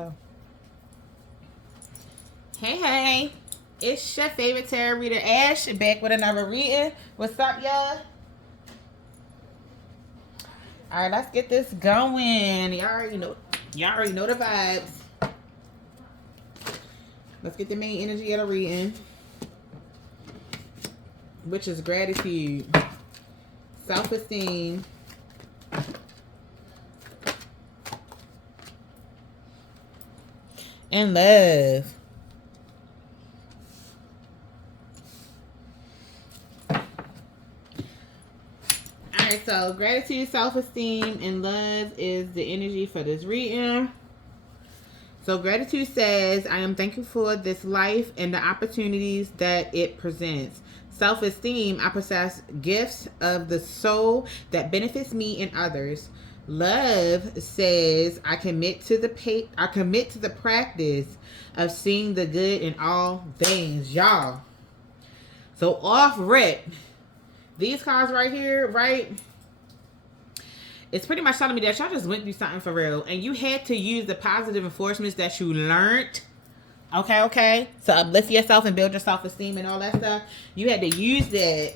go. Hey. It's your favorite tarot reader, Ash, back with another reading. What's up, y'all? Alright, let's get this going. Y'all already know the vibes. Let's get the main energy of the reading, which is gratitude, self-esteem, and love. Alright, so gratitude, self-esteem, and love is the energy for this reading. So gratitude says, I am thankful for this life and the opportunities that it presents. Self-esteem, I possess gifts of the soul that benefits me and others. Love says, I commit to the practice of seeing the good in all things, y'all. So off rip, these cards right here, right? It's pretty much telling me that y'all just went through something for real, and you had to use the positive reinforcements that you learned. Okay, to uplift yourself and build your self-esteem and all that stuff. You had to use that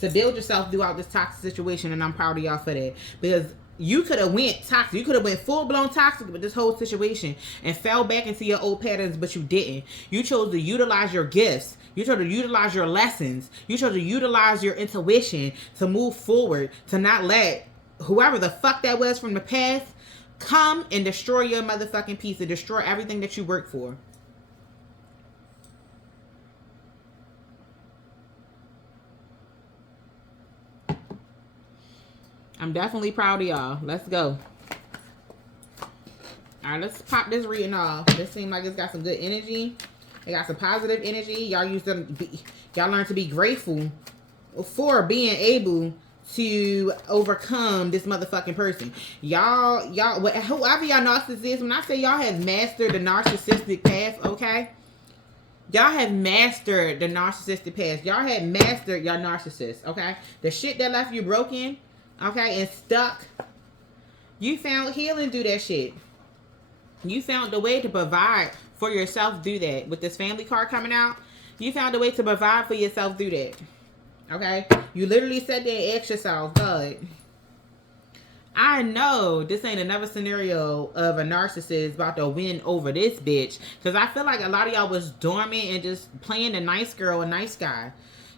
to build yourself throughout this toxic situation, and I'm proud of y'all for that, because you could have went toxic. You could have went full-blown toxic with this whole situation and fell back into your old patterns, but you didn't. You chose to utilize your gifts. You chose to utilize your lessons. You chose to utilize your intuition to move forward, to not let whoever the fuck that was from the past come and destroy your motherfucking piece, and destroy everything that you work for. I'm definitely proud of y'all. Let's go. Alright, let's pop this reading off. This seems like it's got some good energy. It got some positive energy. Y'all learn to be grateful for being able to overcome this motherfucking person. Y'all, whoever y'all narcissist is, when I say y'all have mastered the narcissistic path, okay? Y'all have mastered the narcissistic path. Y'all have mastered your narcissist, okay? The shit that left you broken, okay, and stuck. You found healing through that shit. You found a way to provide for yourself through that. With this family card coming out, you found a way to provide for yourself through that. Okay? You literally sat there and asked yourself, God, I know this ain't another scenario of a narcissist about to win over this bitch. Because I feel like a lot of y'all was dormant and just playing the nice girl, a nice guy.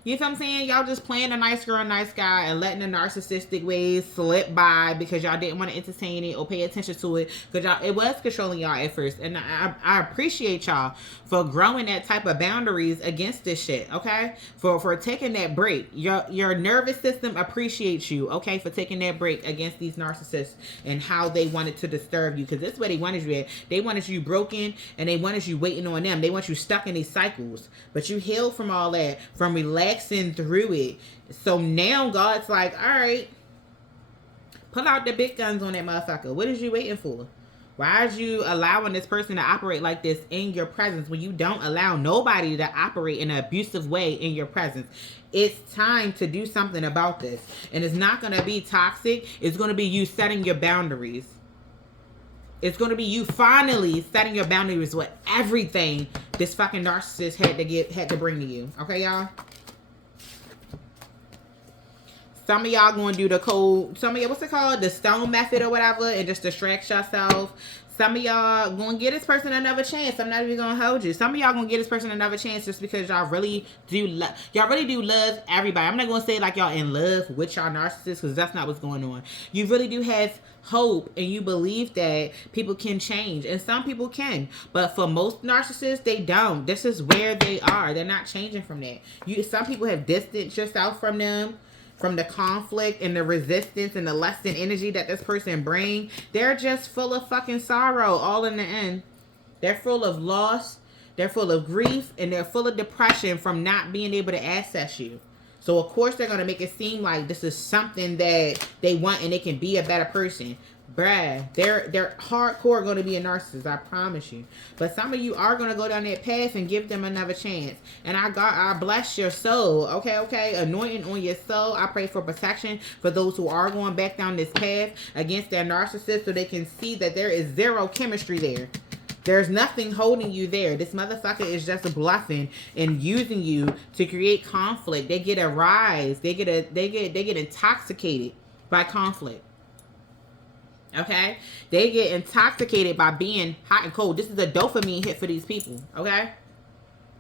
You know what I'm saying? Y'all just playing a nice girl, a nice guy, and letting the narcissistic ways slip by because y'all didn't want to entertain it or pay attention to it, because it was controlling y'all at first. And I appreciate y'all for growing that type of boundaries against this shit, okay? For taking that break. Your nervous system appreciates you, okay, for taking that break against these narcissists and how they wanted to disturb you, because this is where they wanted you at. They wanted you broken, and they wanted you waiting on them. They want you stuck in these cycles. But you healed from all that, from relaxing through it. So now God's like, all right, pull out the big guns on that motherfucker. What is you waiting for? Why is you allowing this person to operate like this in your presence when you don't allow nobody to operate in an abusive way in your presence? It's time to do something about this. And it's not going to be toxic. It's going to be you setting your boundaries. It's going to be you finally setting your boundaries with everything this fucking narcissist had to bring to you. Okay, y'all? Some of y'all going to do the cold, some of y'all, what's it called? The stone method or whatever, and just distract yourself. Some of y'all going to give this person another chance. I'm not even going to hold you. Some of y'all going to give this person another chance just because y'all really do love everybody. I'm not going to say like y'all in love with y'all narcissists, because that's not what's going on. You really do have hope, and you believe that people can change, and some people can, but for most narcissists, they don't. This is where they are. They're not changing from that. Some people have distanced yourself from them, from the conflict and the resistance and the less than energy that this person brings. They're just full of fucking sorrow all in the end. They're full of loss, they're full of grief, and they're full of depression from not being able to access you. So of course they're going to make it seem like this is something that they want and they can be a better person. Bruh, they're hardcore going to be a narcissist, I promise you. But some of you are going to go down that path and give them another chance. And I bless your soul, okay? Anointing on your soul. I pray for protection for those who are going back down this path against their narcissist, so they can see that there is zero chemistry there. There's nothing holding you there. This motherfucker is just bluffing and using you to create conflict. They get a rise. They get intoxicated by conflict. Okay? They get intoxicated by being hot and cold. This is a dopamine hit for these people. Okay?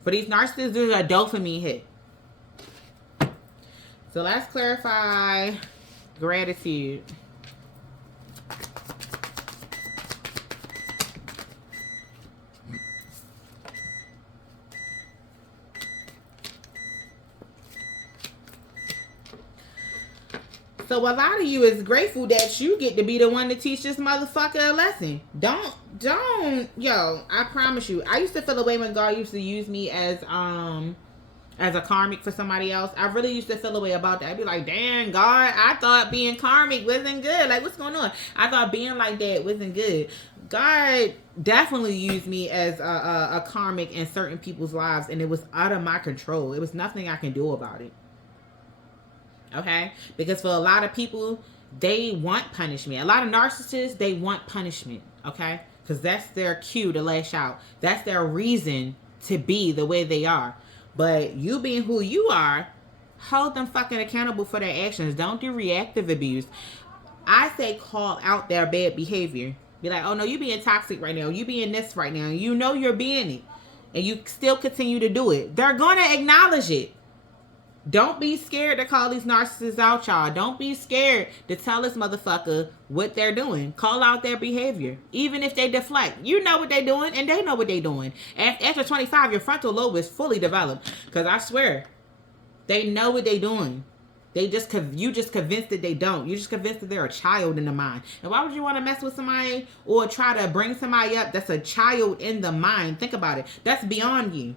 For these narcissists, this is a dopamine hit. So let's clarify gratitude. So a lot of you is grateful that you get to be the one to teach this motherfucker a lesson. Don't, yo, I promise you. I used to feel away when God used to use me as a karmic for somebody else. I really used to feel a way about that. I'd be like, damn, God, I thought being karmic wasn't good. Like, what's going on? I thought being like that wasn't good. God definitely used me as a karmic in certain people's lives, and it was out of my control. It was nothing I can do about it. Okay? Because for a lot of people, they want punishment. A lot of narcissists, they want punishment. Okay? Because that's their cue to lash out. That's their reason to be the way they are. But you being who you are, hold them fucking accountable for their actions. Don't do reactive abuse. I say call out their bad behavior. Be like, oh no, you being toxic right now. You being this right now. You know you're being it. And you still continue to do it. They're going to acknowledge it. Don't be scared to call these narcissists out, y'all. Don't be scared to tell this motherfucker what they're doing. Call out their behavior. Even if they deflect. You know what they're doing, and they know what they're doing. After 25, your frontal lobe is fully developed. Because I swear, they know what they're doing. You just convinced that they don't. You just convinced that they're a child in the mind. And why would you want to mess with somebody or try to bring somebody up that's a child in the mind? Think about it. That's beyond you.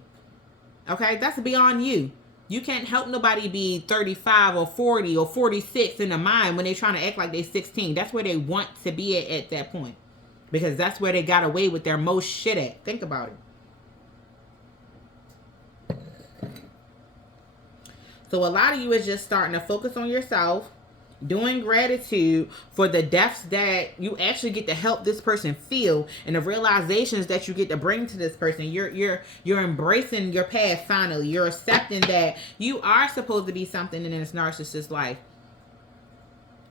Okay? That's beyond you. You can't help nobody be 35 or 40 or 46 in the mind when they're trying to act like they're 16. That's where they want to be at that point. Because that's where they got away with their most shit at. Think about it. So a lot of you is just starting to focus on yourself, doing gratitude for the depths that you actually get to help this person feel, and the realizations that you get to bring to this person. You're embracing your past finally. You're accepting that you are supposed to be something in this narcissist's life.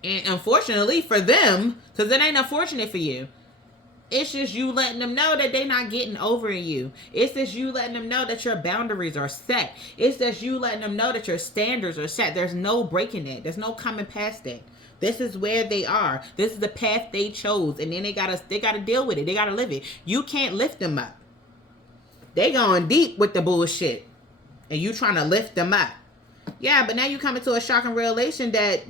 And unfortunately for them, because it ain't unfortunate for you, it's just you letting them know that they're not getting over you. It's just you letting them know that your boundaries are set. It's just you letting them know that your standards are set. There's no breaking that. There's no coming past that. This is where they are. This is the path they chose. And then they gotta deal with it. They gotta live it. You can't lift them up. They going deep with the bullshit. And you trying to lift them up. Yeah, but now you coming to a shocking realization that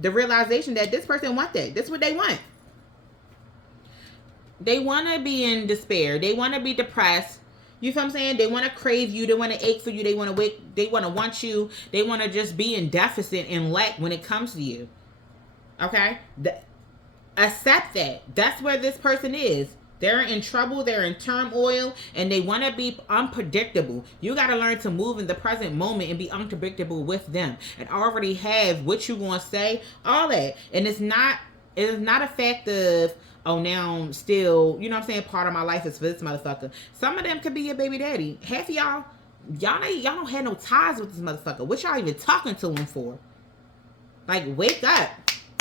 the realization that this person want that. This is what they want. They want to be in despair. They want to be depressed. You feel what I'm saying? They want to crave you. They want to ache for you. They want to wake. They want to want you. They want to just be in deficit and lack when it comes to you. Okay? Accept that. That's where this person is. They're in trouble. They're in turmoil. And they want to be unpredictable. You got to learn to move in the present moment and be unpredictable with them. And already have what you going to say. All that. And it is not a fact of, oh, now still, you know what I'm saying, part of my life is for this motherfucker. Some of them could be your baby daddy. Half of y'all don't have no ties with this motherfucker. What y'all even talking to him for? Like, wake up.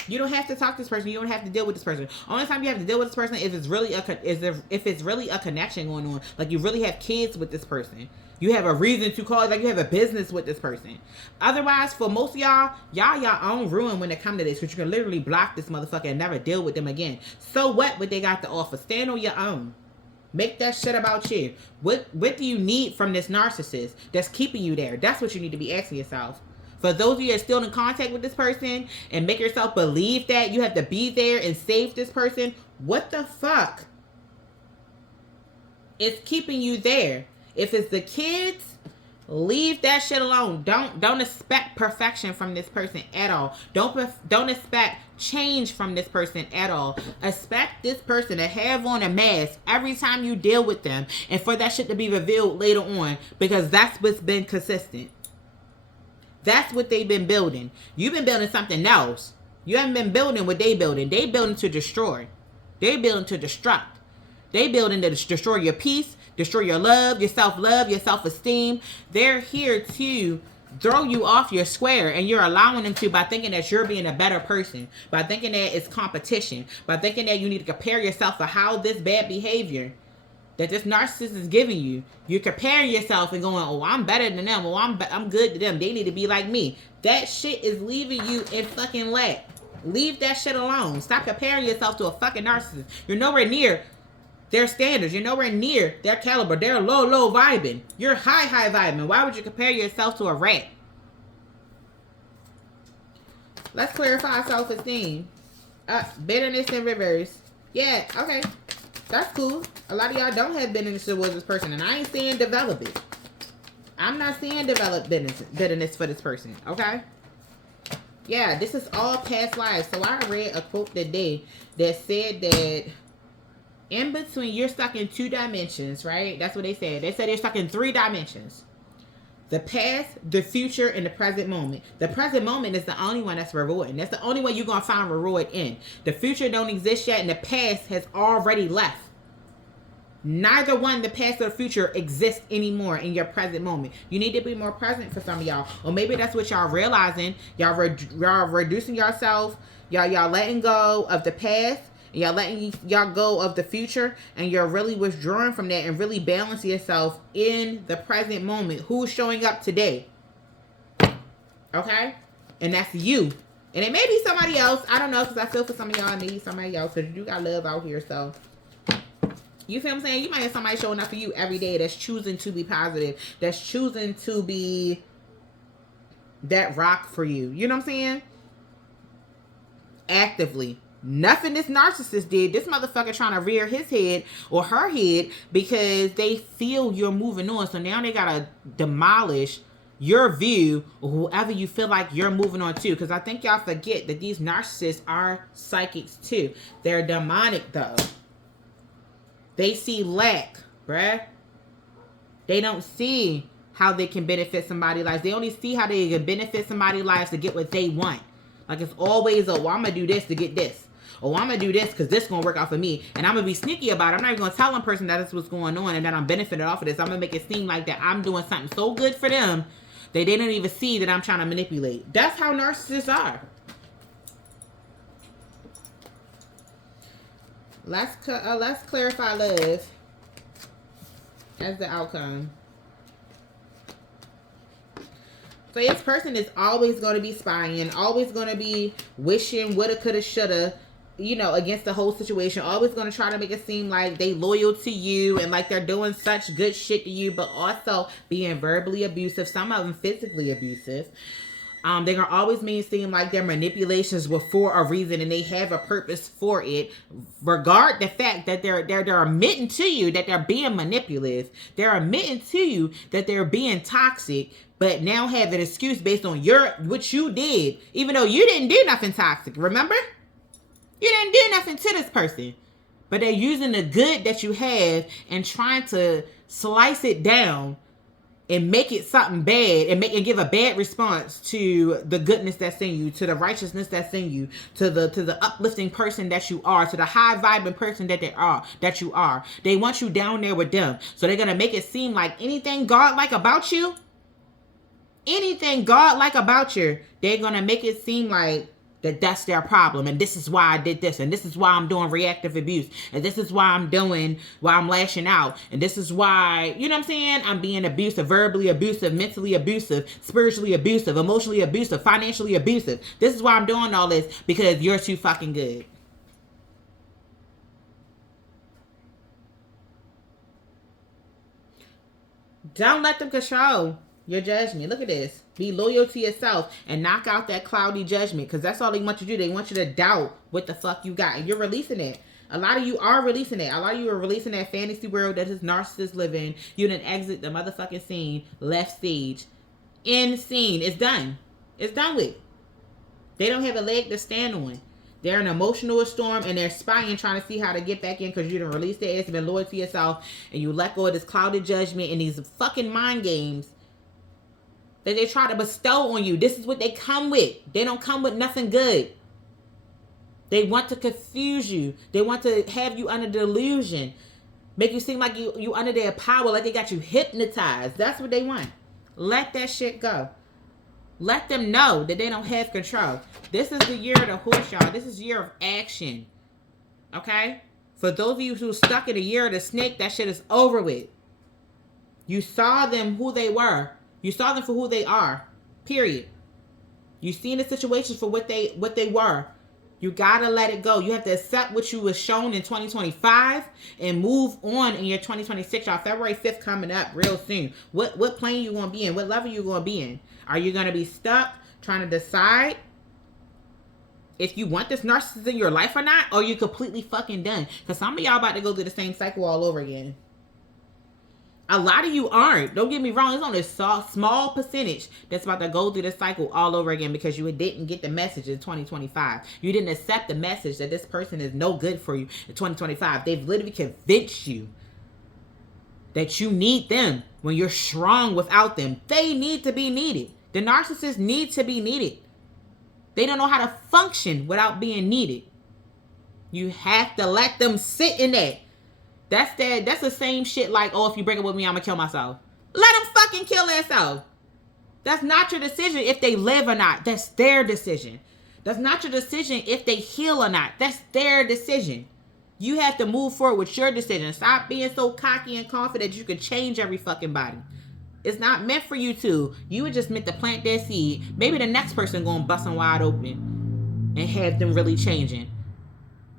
You don't have to talk to this person. You don't have to deal with this person. Only time you have to deal with this person is if it's really a connection going on. Like, you really have kids with this person. You have a reason to call it, like you have a business with this person. Otherwise, for most of y'all own ruin when it comes to this, because you can literally block this motherfucker and never deal with them again. So what they got to offer? Stand on your own. Make that shit about you. What do you need from this narcissist that's keeping you there? That's what you need to be asking yourself. For those of you that are still in contact with this person and make yourself believe that you have to be there and save this person, what the fuck? It's keeping you there. If it's the kids, leave that shit alone. Don't expect perfection from this person at all. Don't expect change from this person at all. Expect this person to have on a mask every time you deal with them, and for that shit to be revealed later on, because that's what's been consistent. That's what they've been building. You've been building something else. You haven't been building what they building. They building to destroy. They building to destruct. They building to destroy your peace, destroy your love, your self-love, your self-esteem. They're here to throw you off your square, and you're allowing them to by thinking that you're being a better person, by thinking that it's competition, by thinking that you need to compare yourself to how this bad behavior that this narcissist is giving you. You're comparing yourself and going, oh, I'm better than them. Oh, I'm good to them. They need to be like me. That shit is leaving you in fucking lack. Leave that shit alone. Stop comparing yourself to a fucking narcissist. You're nowhere near their standards. You're nowhere near their caliber. They're low vibing. You're high vibing. Why would you compare yourself to a rat? Let's clarify self-esteem. Bitterness in reverse. Yeah, okay. That's cool. A lot of y'all don't have bitterness towards this person, and I ain't seeing develop it. I'm not seeing develop bitterness for this person, okay? Yeah, this is all past lives. So I read a quote today that said that in between, you're stuck in 2 dimensions, right? That's what they said. They said you're stuck in 3 dimensions. The past, the future, and the present moment. The present moment is the only one that's rewarding. That's the only one you're going to find reward in. The future don't exist yet, and the past has already left. Neither one, the past or the future, exists anymore in your present moment. You need to be more present for some of y'all. Or maybe that's what y'all realizing. Y'all reducing yourself. Y'all letting go of the past. Y'all letting y'all go of the future, and you're really withdrawing from that and really balancing yourself in the present moment. Who's showing up today? Okay? And that's you. And it may be somebody else. I don't know, because I feel for some of y'all need somebody else, because you got love out here. So, you feel what I'm saying? You might have somebody showing up for you every day that's choosing to be positive, that's choosing to be that rock for you. You know what I'm saying? Actively. Nothing this narcissist did. This motherfucker trying to rear his head or her head because they feel you're moving on. So now they gotta demolish your view or whoever you feel like you're moving on to. Because I think y'all forget that these narcissists are psychics too. They're demonic though. They see lack, bruh. They don't see how they can benefit somebody's life. They only see how they can benefit somebody's life to get what they want. Like it's always, oh, well, I'm going to do this to get this. Oh, I'm going to do this because this going to work out for me. And I'm going to be sneaky about it. I'm not even going to tell one person that that's what's going on and that I'm benefiting off of this. I'm going to make it seem like that I'm doing something so good for them that they don't even see that I'm trying to manipulate. That's how narcissists are. Let's clarify love as the outcome. So this person is always going to be spying, always going to be wishing, woulda, coulda, shoulda, you know, against the whole situation. Always going to try to make it seem like they loyal to you and like they're doing such good shit to you, but also being verbally abusive. Some of them physically abusive. They're going to always make it seem like their manipulations were for a reason and they have a purpose for it. Regard the fact that they're admitting to you that they're being manipulative. They're admitting to you that they're being toxic, but now have an excuse based on what you did, even though you didn't do nothing toxic. Remember? You didn't do nothing to this person. But they're using the good that you have and trying to slice it down and make it something bad and give a bad response to the goodness that's in you, to the righteousness that's in you, to the uplifting person that you are, to the high vibing person that you are. They want you down there with them. So they're gonna make it seem like anything God-like about you, they're gonna make it seem like that's their problem, and this is why I did this, and this is why I'm doing reactive abuse, and this is why I'm lashing out, and this is why, you know what I'm saying, I'm being abusive, verbally abusive, mentally abusive, spiritually abusive, emotionally abusive, financially abusive. This is why I'm doing all this, because you're too fucking good. Don't let them control your judgment. Look at this. Be loyal to yourself and knock out that cloudy judgment, because that's all they want you to do. They want you to doubt what the fuck you got, and you're releasing it. A lot of you are releasing it. A lot of you are releasing that fantasy world that this narcissist live in. You didn't exit the motherfucking scene, left stage, end scene. It's done. It's done with. They don't have a leg to stand on. They're an emotional storm, and they're spying, trying to see how to get back in, because you didn't release their ass, been loyal to yourself, and you let go of this clouded judgment and these fucking mind games that they try to bestow on you. This is what they come with. They don't come with nothing good. They want to confuse you. They want to have you under delusion. Make you seem like you under their power, like they got you hypnotized. That's what they want. Let that shit go. Let them know that they don't have control. This is the year of the horse, y'all. This is the year of action. Okay? For those of you who stuck in the year of the snake, that shit is over with. You saw them who they were. You saw them for who they are. Period. You seen the situations for what they were. You gotta let it go. You have to accept what you was shown in 2025 and move on in your 2026. Y'all, February 5th coming up real soon. What plane you gonna be in? What level you gonna be in? Are you gonna be stuck trying to decide if you want this narcissist in your life or not? Or are you completely fucking done? Because some of y'all about to go through the same cycle all over again. A lot of you aren't. Don't get me wrong. It's only a small percentage that's about to go through the cycle all over again because you didn't get the message in 2025. You didn't accept the message that this person is no good for you in 2025. They've literally convinced you that you need them when you're strong without them. They need to be needed. The narcissists need to be needed. They don't know how to function without being needed. You have to let them sit in that. That's the same shit like, oh, if you break up with me, I'm gonna kill myself. Let them fucking kill themselves. That's not your decision if they live or not. That's their decision. That's not your decision if they heal or not. That's their decision. You have to move forward with your decision. Stop being so cocky and confident you can change every fucking body. It's not meant for you to. You were just meant to plant that seed. Maybe the next person gonna bust them wide open and have them really changing.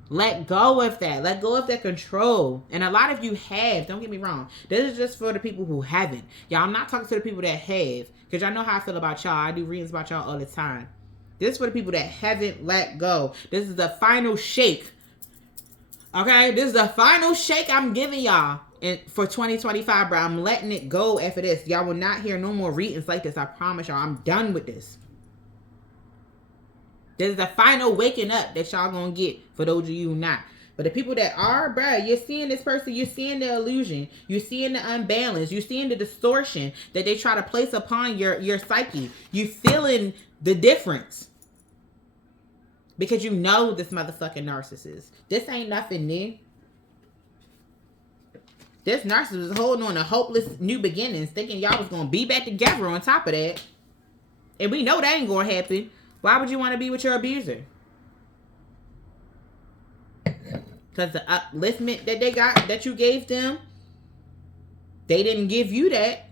Let go of that. Let go of that control. And a lot of you have. Don't get me wrong. This is just for the people who haven't. Y'all, I'm not talking to the people that have. Because y'all know how I feel about y'all. I do readings about y'all all the time. This is for the people that haven't let go. This is the final shake. Okay? This is the final shake I'm giving y'all for 2025, bro. I'm letting it go after this. Y'all will not hear no more readings like this. I promise y'all. I'm done with this. There's the final waking up that y'all gonna get for those of you who not. But the people that are, bruh, you're seeing this person, you're seeing the illusion, you're seeing the unbalance, you're seeing the distortion that they try to place upon your psyche. You feeling the difference. Because you know this motherfucking narcissist. This ain't nothing new. This narcissist is holding on to hopeless new beginnings, thinking y'all was gonna be back together on top of that. And we know that ain't gonna happen. Why would you want to be with your abuser? Because the upliftment that they got, that you gave them, they didn't give you that.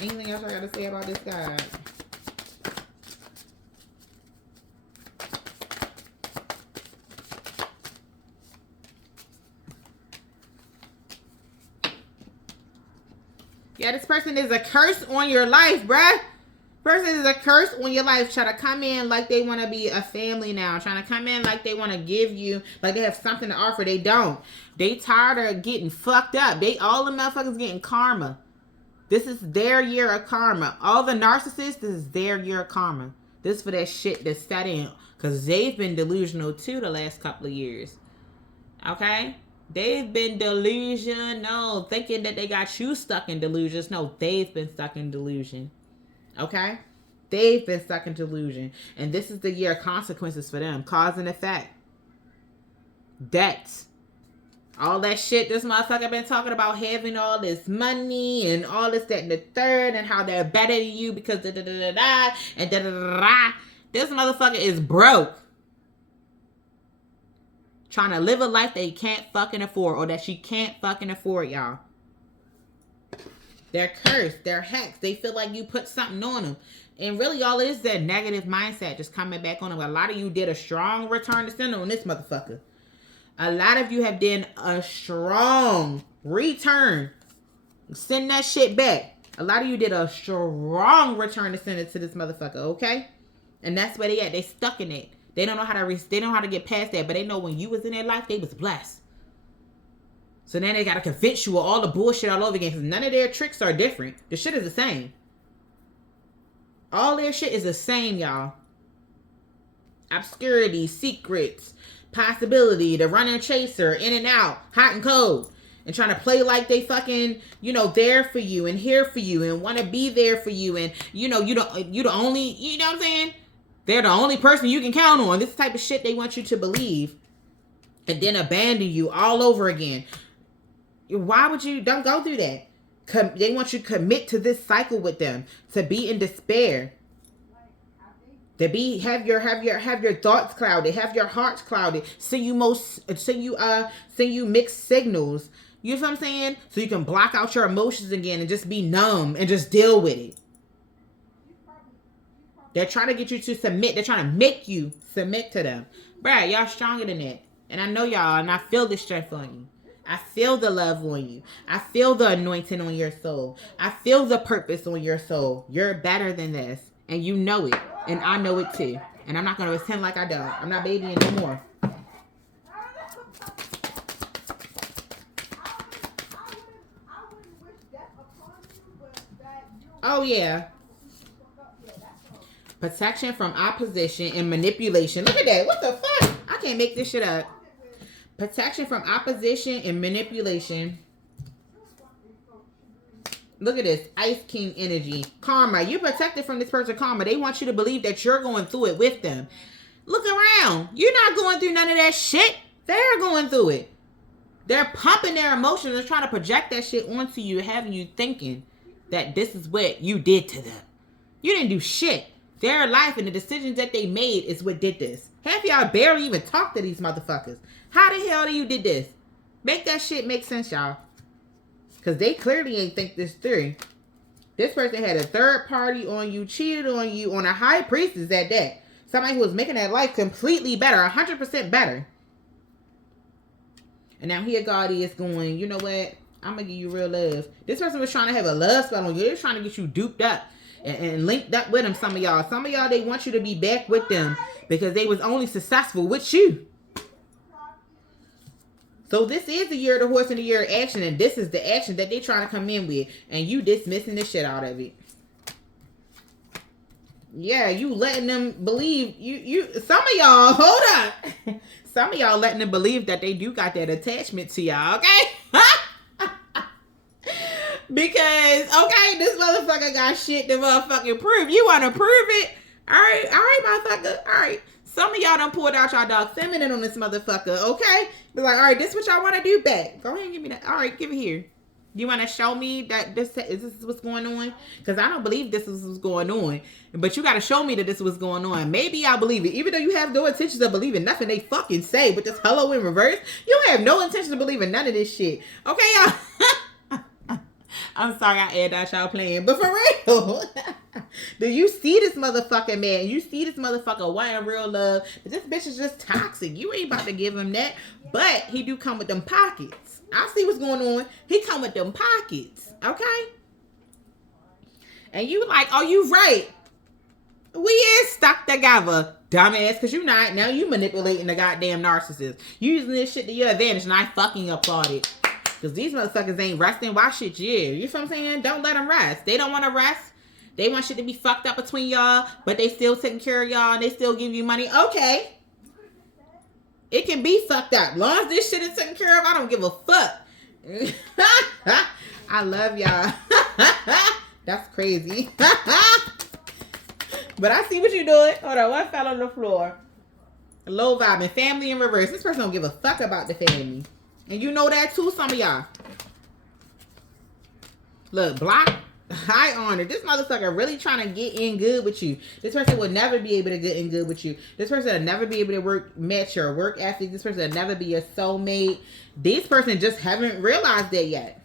Anything else I got to say about this guy? Yeah, this person is a curse on your life, bruh. Person is a curse on your life. Try to come in like they want to be a family now. Trying to come in like they want to give you, like they have something to offer. They don't. They tired of getting fucked up. All the motherfuckers getting karma. This is their year of karma. All the narcissists, this is their year of karma. This is for that shit that's set in. Because they've been delusional too the last couple of years. Okay? They've been delusional, thinking that they got you stuck in delusions. No, they've been stuck in delusion. Okay? They've been stuck in delusion. And this is the year of consequences for them. Cause and effect. Debts. All that shit this motherfucker been talking about, having all this money and all this, that, and the third, and how they're better than you because da-da-da-da-da and da-da-da-da-da. This motherfucker is broke. Trying to live a life that he can't fucking afford, or that she can't fucking afford, y'all. They're cursed. They're hexed. They feel like you put something on them. And really all it is that negative mindset just coming back on them. A lot of you did a strong return to sender on this motherfucker. A lot of you have done a strong return. Send that shit back. A lot of you did a strong return to sender to this motherfucker, okay? And that's where they at. They stuck in it. They don't know how to they don't know how to get past that, but they know when you was in their life, they was blessed. So now they gotta convince you of all the bullshit all over again, because none of their tricks are different. The shit is the same. All their shit is the same, y'all. Obscurity, secrets, possibility, the runner chaser, in and out, hot and cold. And trying to play like they fucking, you know, there for you and here for you and want to be there for you. And, you know, you the only, you know what I'm saying? They're the only person you can count on. This type of shit they want you to believe. And then abandon you all over again. Why would you? Don't go through that. They want you to commit to this cycle with them. To be in despair. To be have your thoughts clouded, have your hearts clouded. Send you mixed signals. You know what I'm saying? So you can block out your emotions again and just be numb and just deal with it. They're trying to get you to submit. They're trying to make you submit to them. Bruh, y'all stronger than that. And I know y'all, and I feel the strength on you. I feel the love on you. I feel the anointing on your soul. I feel the purpose on your soul. You're better than this. And you know it. And I know it too. And I'm not going to pretend like I don't. I'm not babying no more. Oh, yeah. Protection from opposition and manipulation. Look at that. What the fuck? I can't make this shit up. Protection from opposition and manipulation. Look at this. Ice King energy. Karma. You're protected from this person karma. They want you to believe that you're going through it with them. Look around. You're not going through none of that shit. They're going through it. They're pumping their emotions and trying to project that shit onto you, having you thinking that this is what you did to them. You didn't do shit. Their life and the decisions that they made is what did this. Half of y'all barely even talk to these motherfuckers. How the hell do you did this? Make that shit make sense, y'all. Because they clearly ain't think this through. This person had a third party on you, cheated on you, on a high priestess at that. Somebody who was making that life completely better, 100% better. And now here God is going, you know what? I'm going to give you real love. This person was trying to have a love spell on you. They was trying to get you duped up and linked up with them, some of y'all. Some of y'all, they want you to be back with them because they was only successful with you. So this is the year of the horse and the year of action, and this is the action that they trying to come in with, and you dismissing the shit out of it. Yeah, you letting them believe some of y'all, hold up. Some of y'all letting them believe that they do got that attachment to y'all, okay? Because, okay, this motherfucker got shit to motherfucking prove. You want to prove it? All right, motherfucker. All right. Some of y'all done pulled out y'all dog feminine on this motherfucker, okay? Be like, all right, this is what y'all want to do back. Go ahead and give me that. All right, give it here. You want to show me that this is what's going on? Because I don't believe this is what's going on. But you got to show me that this is what's going on. Maybe I believe it. Even though you have no intentions of believing nothing they fucking say with this hello in reverse, you have no intentions of believing none of this shit. Okay, y'all? I'm sorry I aired out y'all playing. But for real, do you see this motherfucking man? You see this motherfucker wanting real love. But this bitch is just toxic. You ain't about to give him that. But he do come with them pockets. I see what's going on. He come with them pockets. Okay? And you like, oh, you right. We is stuck together, dumbass, because you not. Now you manipulating the goddamn narcissist. You using this shit to your advantage, and I fucking applaud it. Because these motherfuckers ain't resting. Why shit you? You feel what I'm saying? Don't let them rest. They don't want to rest. They want shit to be fucked up between y'all, but they still taking care of y'all, and they still give you money. Okay. It can be fucked up. Long as this shit is taken care of, I don't give a fuck. I love y'all. That's crazy. But I see what you're doing. Hold on, one fell on the floor. Low vibing. Family in reverse. This person don't give a fuck about the family. And you know that too, some of y'all. Look, block, high honor. This motherfucker really trying to get in good with you. This person will never be able to get in good with you. This person will never be able to match your work ethic. This person will never be your soulmate. This person just haven't realized that yet.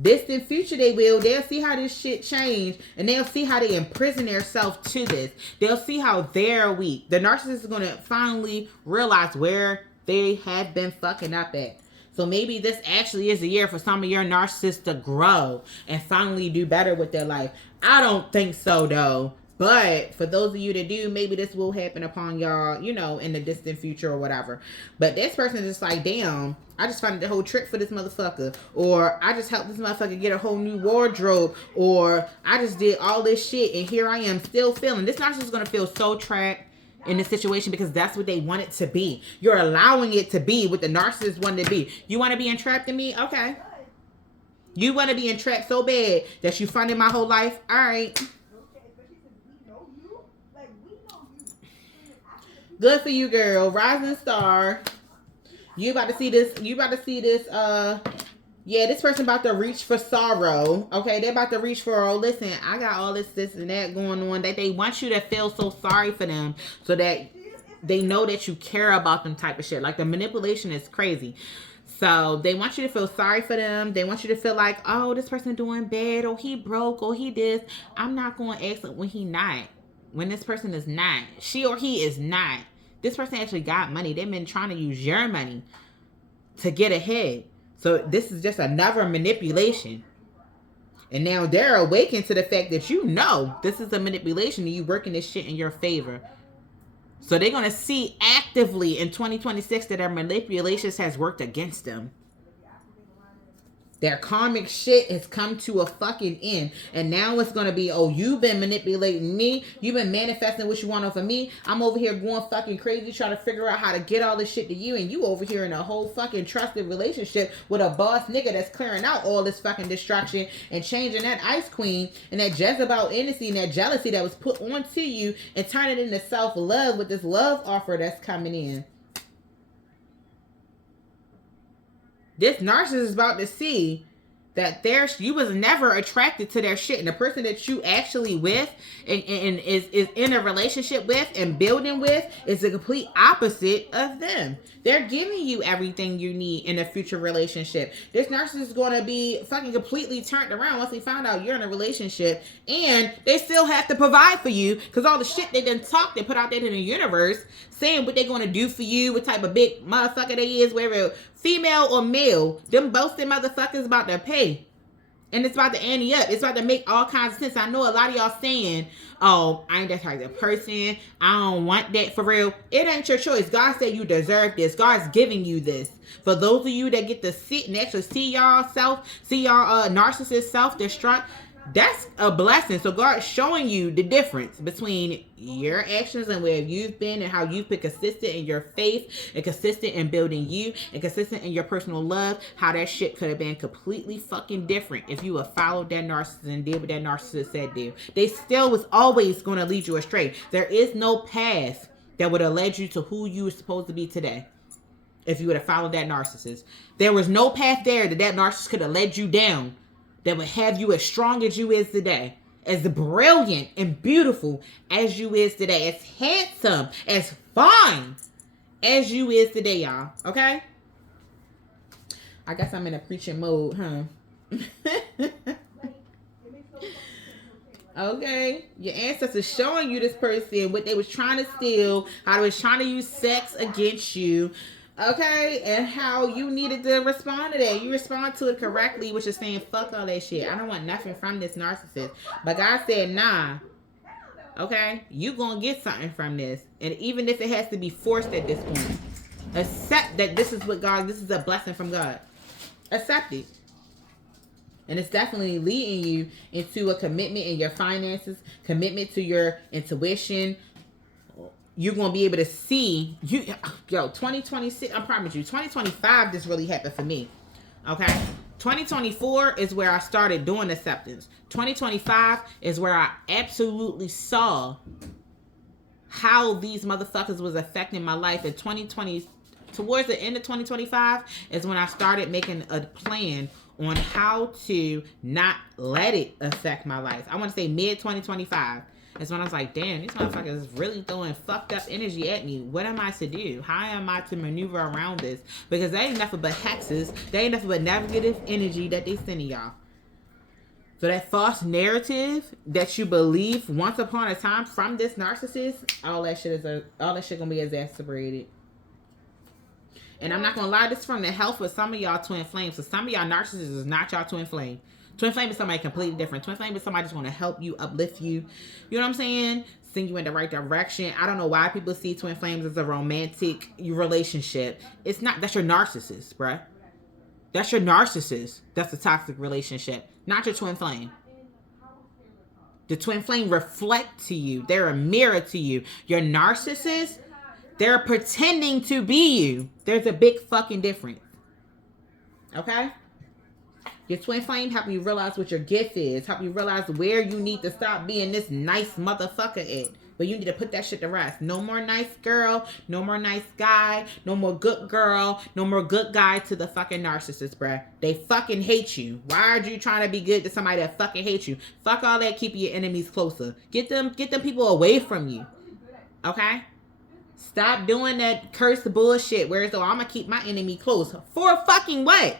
Distant future they will. They'll see how this shit changed. And they'll see how they imprison themselves to this. They'll see how they're weak. The narcissist is going to finally realize where they have been fucking up at. So maybe this actually is a year for some of your narcissists to grow and finally do better with their life. I don't think so, though. But for those of you that do, maybe this will happen upon y'all, you know, in the distant future or whatever. But this person is just like, damn, I just found the whole trick for this motherfucker. Or I just helped this motherfucker get a whole new wardrobe. Or I just did all this shit and here I am still feeling. This narcissist is going to feel so trapped in the situation because that's what they want it to be. You're allowing it to be what the narcissist wanted to be. You want to be entrapped in me? Okay. You want to be entrapped so bad that you funded my whole life? All right. Good for you, girl. Rising star. You about to see this. You about to see this. Yeah, this person about to reach for sorrow. Okay, they're about to reach for, oh, listen, I got all this and that going on. That they want you to feel so sorry for them so that they know that you care about them type of shit. Like, the manipulation is crazy. So they want you to feel sorry for them. They want you to feel like, oh, this person doing bad, or he broke, or he this. I'm not going to ask it when he not. When this person is not. She or he is not. This person actually got money. They've been trying to use your money to get ahead. So this is just another manipulation. And now they're awakened to the fact that you know this is a manipulation and you working this shit in your favor. So they're going to see actively in 2026 that their manipulations has worked against them. Their karmic shit has come to a fucking end. And now it's going to be, oh, you've been manipulating me. You've been manifesting what you want off of me. I'm over here going fucking crazy trying to figure out how to get all this shit to you. And you over here in a whole fucking trusted relationship with a boss nigga that's clearing out all this fucking distraction and changing that ice queen and that Jezebel energy and that jealousy that was put onto you and turning it into self-love with this love offer that's coming in. This narcissist is about to see that you was never attracted to their shit. And the person that you actually with and is in a relationship with and building with is the complete opposite of them. They're giving you everything you need in a future relationship. This narcissist is going to be fucking completely turned around once they find out you're in a relationship. And they still have to provide for you because all the shit they done talk, they put out there in the universe, saying what they're going to do for you, what type of big motherfucker they is, whether female or male, them boasting motherfuckers about to pay. And it's about to ante up. It's about to make all kinds of sense. I know a lot of y'all saying, oh, I ain't that type of person. I don't want that for real. It ain't your choice. God said you deserve this. God's giving you this. For those of you that get to sit and actually see y'all narcissist self-destruct, that's a blessing. So God's showing you the difference between your actions and where you've been and how you've been consistent in your faith and consistent in building you and consistent in your personal love, how that shit could have been completely fucking different if you had followed that narcissist and did what that narcissist said do. They still was always going to lead you astray. There is no path that would have led you to who you were supposed to be today if you would have followed that narcissist. There was no path there that narcissist could have led you down that would have you as strong as you is today, as brilliant and beautiful as you is today, as handsome, as fine as you is today, y'all. Okay? I guess I'm in a preaching mode, huh? Okay? Your ancestors showing you this person, what they was trying to steal, how they was trying to use sex against you. Okay, and how you needed to respond to that. You respond to it correctly, which is saying, fuck all that shit. I don't want nothing from this narcissist. But God said, nah. Okay, you gonna get something from this. And even if it has to be forced at this point, accept that this is a blessing from God. Accept it. And it's definitely leading you into a commitment in your finances, commitment to your intuition. You're going to be able to see, 2026, I promise you, 2025, this really happened for me, okay? 2024 is where I started doing acceptance. 2025 is where I absolutely saw how these motherfuckers was affecting my life. In 2020, towards the end of 2025 is when I started making a plan on how to not let it affect my life. I want to say mid-2025. That's when I was like, damn, these motherfuckers is really throwing fucked up energy at me. What am I to do? How am I to maneuver around this? Because they ain't nothing but hexes. They ain't nothing but negative energy that they sending y'all. So that false narrative that you believe once upon a time from this narcissist, all that shit gonna be exacerbated. And I'm not gonna lie, this is from the health of some of y'all twin flames. So some of y'all narcissists is not y'all twin flame. Twin flame is somebody completely different. Twin flame is somebody just want to help you, uplift you. You know what I'm saying? Send you in the right direction. I don't know why people see twin flames as a romantic relationship. It's not. That's your narcissist, bruh. That's your narcissist. That's a toxic relationship. Not your twin flame. The twin flame reflect to you. They're a mirror to you. Your narcissist, they're pretending to be you. There's a big fucking difference. Okay? Your twin flame help you realize what your gift is. Help you realize where you need to stop being this nice motherfucker at. But you need to put that shit to rest. No more nice girl. No more nice guy. No more good girl. No more good guy to the fucking narcissist, bruh. They fucking hate you. Why are you trying to be good to somebody that fucking hates you? Fuck all that keeping your enemies closer. Get them people away from you. Okay? Stop doing that cursed bullshit. Whereas though I'm gonna keep my enemy close. For fucking what?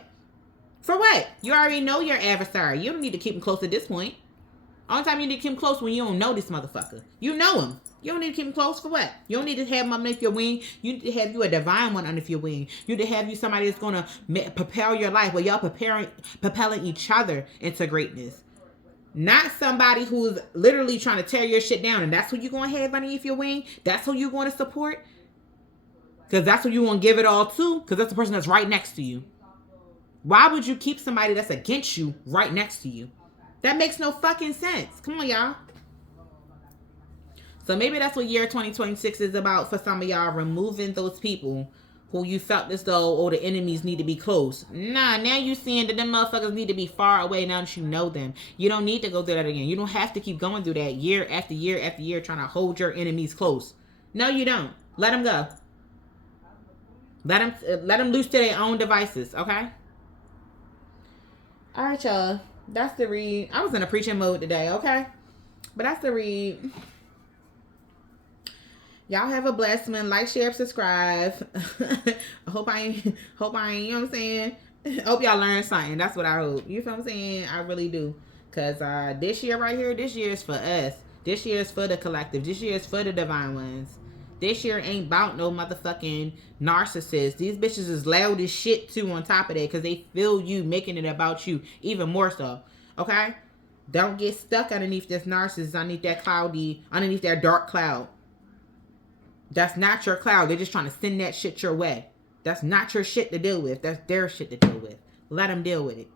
For what? You already know your adversary. You don't need to keep him close at this point. Only time you need to keep him close when you don't know this motherfucker. You know him. You don't need to keep him close for what? You don't need to have him underneath your wing. You need to have you a divine one underneath your wing. You need to have you somebody that's going to propel your life where y'all propelling each other into greatness. Not somebody who's literally trying to tear your shit down. And that's who you're going to have underneath your wing. That's who you're going to support. Because that's who you want to give it all to. Because that's the person that's right next to you. Why would you keep somebody that's against you right next to you? That makes no fucking sense. Come on, y'all. So maybe that's what year 2026 is about for some of y'all. Removing those people who you felt as though, oh, the enemies need to be close. Nah, now you seeing that them motherfuckers need to be far away now that you know them. You don't need to go through that again. You don't have to keep going through that year after year after year trying to hold your enemies close. No, you don't. Let them go. Let them loose to their own devices, okay? All right, y'all. That's the read. I was in a preaching mode today, okay? But that's the read. Y'all have a blessed one. Like, share, subscribe. I hope I ain't, you know what I'm saying? Hope y'all learn something. That's what I hope. You feel what I'm saying? I really do. Because this year right here, this year is for us. This year is for the collective. This year is for the divine ones. This year ain't about no motherfucking narcissists. These bitches is loud as shit too on top of that because they feel you making it about you even more so. Okay? Don't get stuck underneath this narcissist, underneath that dark cloud. That's not your cloud. They're just trying to send that shit your way. That's not your shit to deal with. That's their shit to deal with. Let them deal with it.